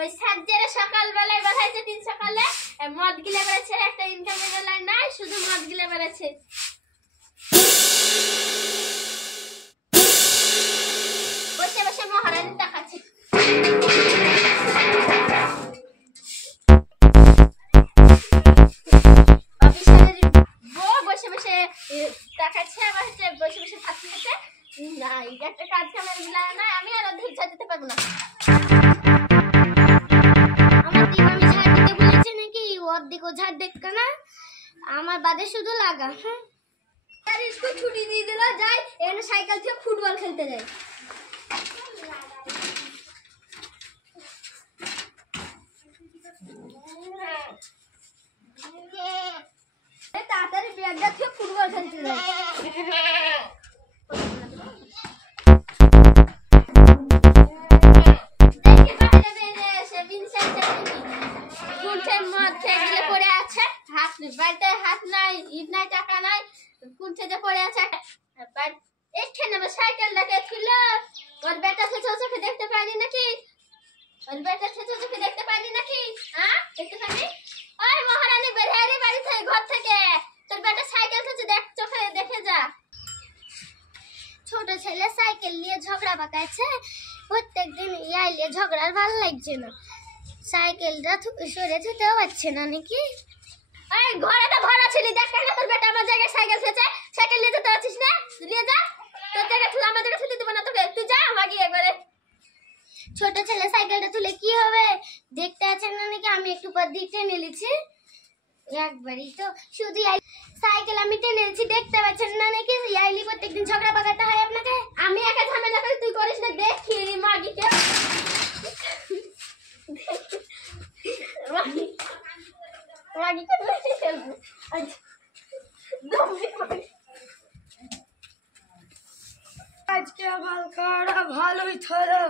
ওই সাজ্জারে সকালবেলায় বাড়াইছে 3 সকালে মদ গিলে বেড়াচ্ছে, একটা ইনকামের লাইন নাই, শুধু মদ গিলে বেড়াচ্ছে। বসে বসে মহারানী দেখাচ্ছে। বসে বসে দেখাচ্ছে, আবার হচ্ছে বসে বসে ভাত খেয়েছে। না এটা একটা কাজ কামের মিলা না, আমি আর অর্ধেক ঝাড় দিতে পারবো না। আমার দিদি আমি ঝাড় দিতে বলেছে নাকি অর্ধেক ও ঝাড় দেখ না, আমার বাদে শুধু লাগা। হ্যাঁ আর স্কুল ছুটি দিয়ে দিল, যাই এখানে সাইকেল থেকে ফুটবল খেলতে যাই। তাড়াতাড়ি ব্যাগটা থেকে ফুটবল খেলতে যাই। বাড়িতে হাত নাই, ঈদ নাই, টাকা নাই, কুলছে যে পড়ে আছে। এখানে সাইকেলটাকে ছিল, ওর বেটা ছেঁচো চোখে দেখতে পাইনি নাকি? ওর বেটা ছেঁচো চোখে দেখতে পাইনি নাকি? হ্যাঁ দেখতে পাইনি? ওই মহারানী বেরিয়ে বাড়ি থেকে, ঘর থেকে তোর বেটা সাইকেল ছেঁচো দেখ, চোখে দেখে যা। ছোট ছেলে সাইকেল নিয়ে ঝগড়া পাকাচ্ছে, প্রত্যেকদিন আইলে ঝগড়ার ভালো লাগছে না, সাইকেলটা সরে যেতেও পারছে না নাকি? এই ঘরেটা ভরা ছিলি, দেখ না তোর বেটা আমার জায়গায় সাইকেল ছেঁচে, সাইকেল নিয়ে যেতে পারছিস না? নিয়ে যা, তোর জায়গায় তুই আমার জায়গায় ছুটি দিব না তোকে, তুই যা মাগি একবারে। ছোট ছেলে সাইকেলটা তুলে কি হবে, দেখতে আছেন না নাকি আমি একটু পর দিয়ে টেনে নিয়েছি একবারই তো, শুধু সাইকেল আমি টেনে নিয়েছি, দেখতে পাচ্ছেন না নাকি? আইলি প্রত্যেকদিন ঝগড়া পাকাতে হয় আপনাকে। আমি একা ঝামেলা করি, তুই করিস না, দেখি মাগিকে। মাগিকে বেশি খেলবো আজকে আমার খাওয়াটা ভালোই থলো,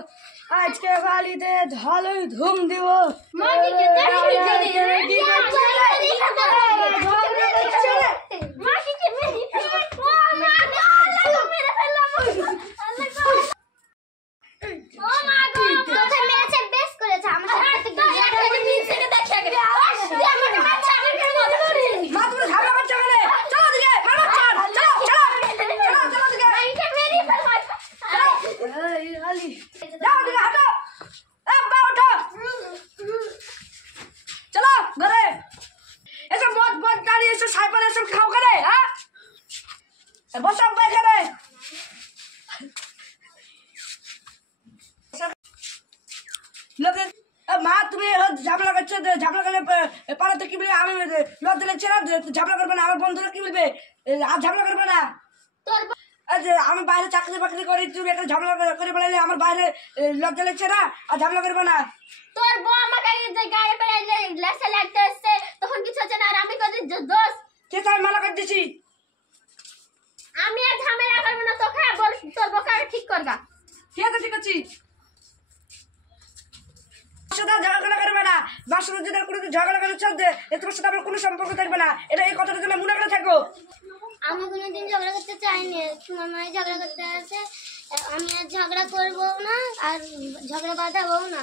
আজকে বাড়িতে ভালোই ধুম দিব। মাগিকে দেখি যদি মাগিকে মেরি ফেল, ও মা গো আল্লাহ মেরে ফেললাম, আল্লাহ গো, ও মা গো কোথায় মেরেছে, বেশ করেছে আমার সাথে তো আমি নিচে দেখে গেছে, তুই আমাকে মারছ, আমি কেন মনে করি মা তুমি ঝগড়া করছো কেন? চলো দিকে মারো, চলো চলো চলো চলো দিকে। মাগিকে মেরি ফেল। এই আলি যাও দিকে, হাঁটো বা ওঠো, চলো ঘরে। এসব মদ মদ গাড়ি এসব সাইকেল এসব খাও করে, হ্যাঁ বসো এখানে। লোকে মা তুমি ঝামেলা করছো, ঝামেলা করলে পাড়াতে কি বলবে? আমি লজ্জা লাগছে না? ঝামেলা করবে না, আমার বন্ধুরা কি বলবে? আর ঝামেলা করবে না। তোর আমি বাইরে চাকরি বাকরি করি, তুমি একটা ঝামেলা করে বেড়াইলে আমার বাইরে লজ্জা লাগছে না? আর ঝামেলা করবে না। তোর বউ আমাকে যে গায়ে বেড়াইলে লেসে লাগতে আসছে, তখন কিছু হচ্ছে না, আর আমি করি দোষ। ঠিক আমি মানা করে দিছি, আমি আর ঝামেলা করবো না, তোকে বল তোর বউকে ঠিক করবা। ঠিক আছে ঠিক আছে। ঝগড়া করবে না, মার সাথে যদি কোনো ঝগড়া করে চলতে, তোমার সাথে আমার কোনো সম্পর্ক থাকবে না, এটা এই কথাটা তুমি মনে করে থাকো। আমি কোনোদিন ঝগড়া করতে চাইনি, তোমার মায়ের ঝগড়া করতে আছে, আমি আর ঝগড়া করবো না, আর ঝগড়া বাঁধাবো না।